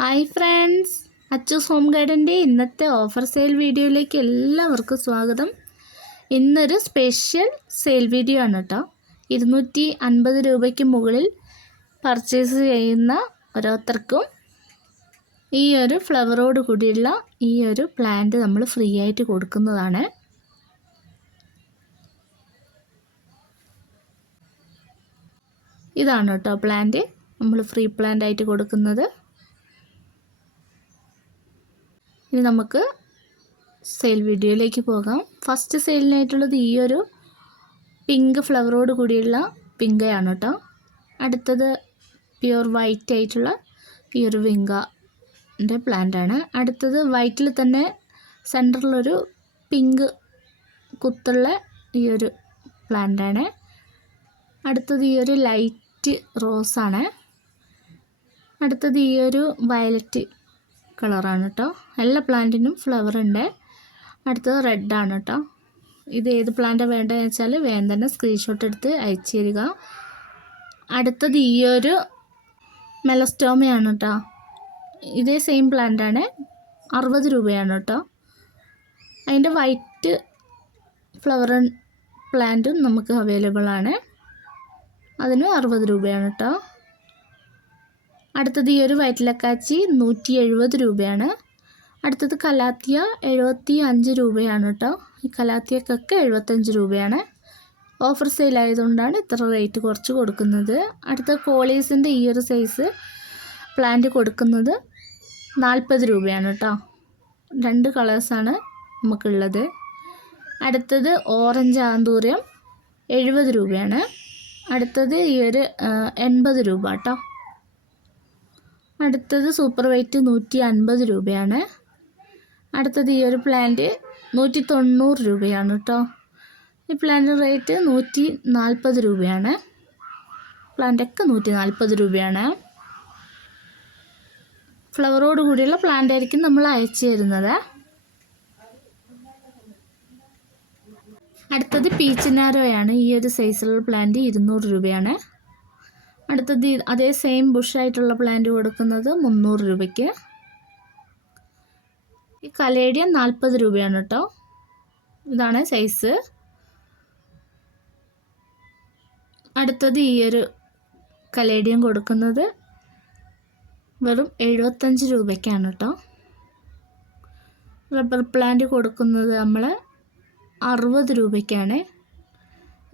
Hi friends Achus home ഗാർഡന്റെ ഇന്നത്തെ offer sale വീഡിയോയിലേക്ക് എല്ലാവർക്കും സ്വാഗതം. ഇന്നൊരു സ്പെഷ്യൽ സെയിൽ വീഡിയോ ആണ് കേട്ടോ. ഇരുന്നൂറ്റി അൻപത് രൂപയ്ക്ക് മുകളിൽ പർച്ചേസ് ചെയ്യുന്ന ഓരോരുത്തർക്കും ഈ ഒരു ഫ്ലവറോട് കൂടിയുള്ള ഈ ഒരു പ്ലാന്റ് നമ്മൾ ഫ്രീ ആയിട്ട് കൊടുക്കുന്നതാണ്. ഇതാണ് കേട്ടോ പ്ലാന്റ് നമ്മൾ ഫ്രീ പ്ലാന്റ് ആയിട്ട് കൊടുക്കുന്നത്. ഇനി നമുക്ക് സെയിൽ വീഡിയോയിലേക്ക് പോകാം. ഫസ്റ്റ് സെയിലിനായിട്ടുള്ളത് ഈ ഒരു പിങ്ക് ഫ്ലവറോട് കൂടിയുള്ള പിങ്കയാണ് കേട്ടോ അടുത്തത് പ്യുർ വൈറ്റ് ആയിട്ടുള്ള ഈ ഒരു വിങ്കന്റെ പ്ലാന്റാണ് അടുത്തത് വൈറ്റിൽ തന്നെ സെന്ററിലൊരു പിങ്ക് കുത്തുള്ള ഈ ഒരു പ്ലാന്റാണ് അടുത്തത് ഈ ഒരു ലൈറ്റ് റോസാണ് അടുത്തത് ഈ ഒരു വയലറ്റ് കളറാണ് കേട്ടോ എല്ലാ പ്ലാന്റിനും ഫ്ലവർ ഉണ്ട്. അടുത്തത് റെഡാണ് കേട്ടോ ഇത് ഏത് പ്ലാന്റാണ് വേണ്ടതെന്ന് വെച്ചാൽ വേഗം തന്നെ സ്ക്രീൻഷോട്ട് എടുത്ത് അയച്ചു തരിക. അടുത്തത് ഈ ഒരു മെലസ്റ്റോമയാണ് കേട്ടോ ഇതേ സെയിം പ്ലാന്റാണ് അറുപത് രൂപയാണ് കേട്ടോ അതിന്റെ വൈറ്റ് ഫ്ലവർ പ്ലാന്റും നമുക്ക് അവൈലബിൾ ആണ്. അതിനും അറുപത് രൂപയാണ് കേട്ടോ അടുത്തത് ഈ ഒരു വയറ്റിലക്കാച്ചി നൂറ്റി എഴുപത് രൂപയാണ്. അടുത്തത് കലാത്തിയ എഴുപത്തി അഞ്ച് രൂപയാണ് കേട്ടോ. ഈ കലാത്തിയക്കൊക്കെ എഴുപത്തഞ്ച് രൂപയാണ്. ഓഫർ സെയിൽ ആയതുകൊണ്ടാണ് ഇത്ര റേറ്റ് കുറച്ച് കൊടുക്കുന്നത്. അടുത്ത കോളീസിന്റെ ഈ ഒരു സൈസ് പ്ലാന്റ് കൊടുക്കുന്നത് നാൽപ്പത് രൂപയാണ് കേട്ടോ. രണ്ട് കളേഴ്സാണ് നമുക്കുള്ളത്. അടുത്തത് ഓറഞ്ച് ആന്തൂര്യം എഴുപത് രൂപയാണ്. അടുത്തത് ഈ ഒരു എൺപത് രൂപ കേട്ടോ. അടുത്തത് സൂപ്പർ വൈറ്റ് നൂറ്റി അൻപത് രൂപയാണ്. അടുത്തത് ഈ ഒരു പ്ലാന്റ് നൂറ്റി തൊണ്ണൂറ് രൂപയാണ് കേട്ടോ ഈ പ്ലാന്റ് റേറ്റ് നൂറ്റി നാൽപ്പത് രൂപയാണ്. പ്ലാന്റൊക്കെ നൂറ്റി നാൽപ്പത് രൂപയാണ്. ഫ്ലവറോട് കൂടിയുള്ള പ്ലാന്റ് ആയിരിക്കും നമ്മൾ അയച്ചു തരുന്നത്. അടുത്തത് പീച്ചിനാരോയാണ് ഈ ഒരു സൈസിലുള്ള പ്ലാന്റ് ഇരുന്നൂറ് രൂപയാണ്. അടുത്തത് അതേ സെയിം ബുഷായിട്ടുള്ള പ്ലാന്റ് കൊടുക്കുന്നത് മുന്നൂറ് രൂപയ്ക്ക്. ഈ കലേഡിയ നാൽപ്പത് രൂപയാണ് കേട്ടോ ഇതാണ് സൈസ് അടുത്തത് ഈ ഒരു കലേഡിയം കൊടുക്കുന്നത് വെറും എഴുപത്തഞ്ച് രൂപയ്ക്കാണ് കേട്ടോ റബ്ബർ പ്ലാന്റ് കൊടുക്കുന്നത് നമ്മൾ അറുപത് രൂപയ്ക്കാണ്.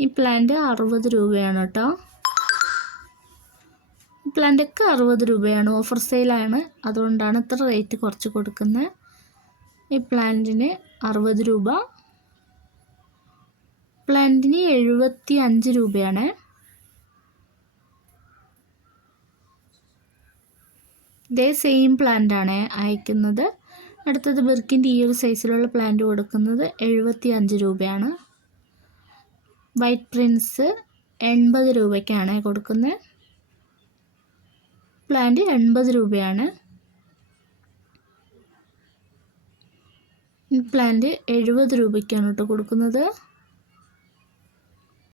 ഈ പ്ലാന്റ് അറുപത് രൂപയാണ് കേട്ടോ പ്ലാന്റൊക്കെ അറുപത് രൂപയാണ്. ഓഫർ സെയിലാണ്. അതുകൊണ്ടാണ് ഇത്ര റേറ്റ് കുറച്ച് കൊടുക്കുന്നത് ഈ പ്ലാന്റിന് അറുപത് രൂപ. പ്ലാന്റിന് എഴുപത്തി അഞ്ച് രൂപയാണ്. ഇതേ സെയിം പ്ലാന്റാണ് അയക്കുന്നത്. അടുത്തത് ബിർക്കിന്റെ ഈ ഒരു സൈസിലുള്ള പ്ലാന്റ് കൊടുക്കുന്നത് എഴുപത്തി അഞ്ച് രൂപയാണ്. വൈറ്റ് പ്രിൻസ് എൺപത് രൂപയ്ക്കാണ് കൊടുക്കുന്നത് പ്ലാന്റ് എൺപത് രൂപയാണ്. പ്ലാന്റ് എഴുപത് രൂപയ്ക്കാണ് കേട്ടോ കൊടുക്കുന്നത്.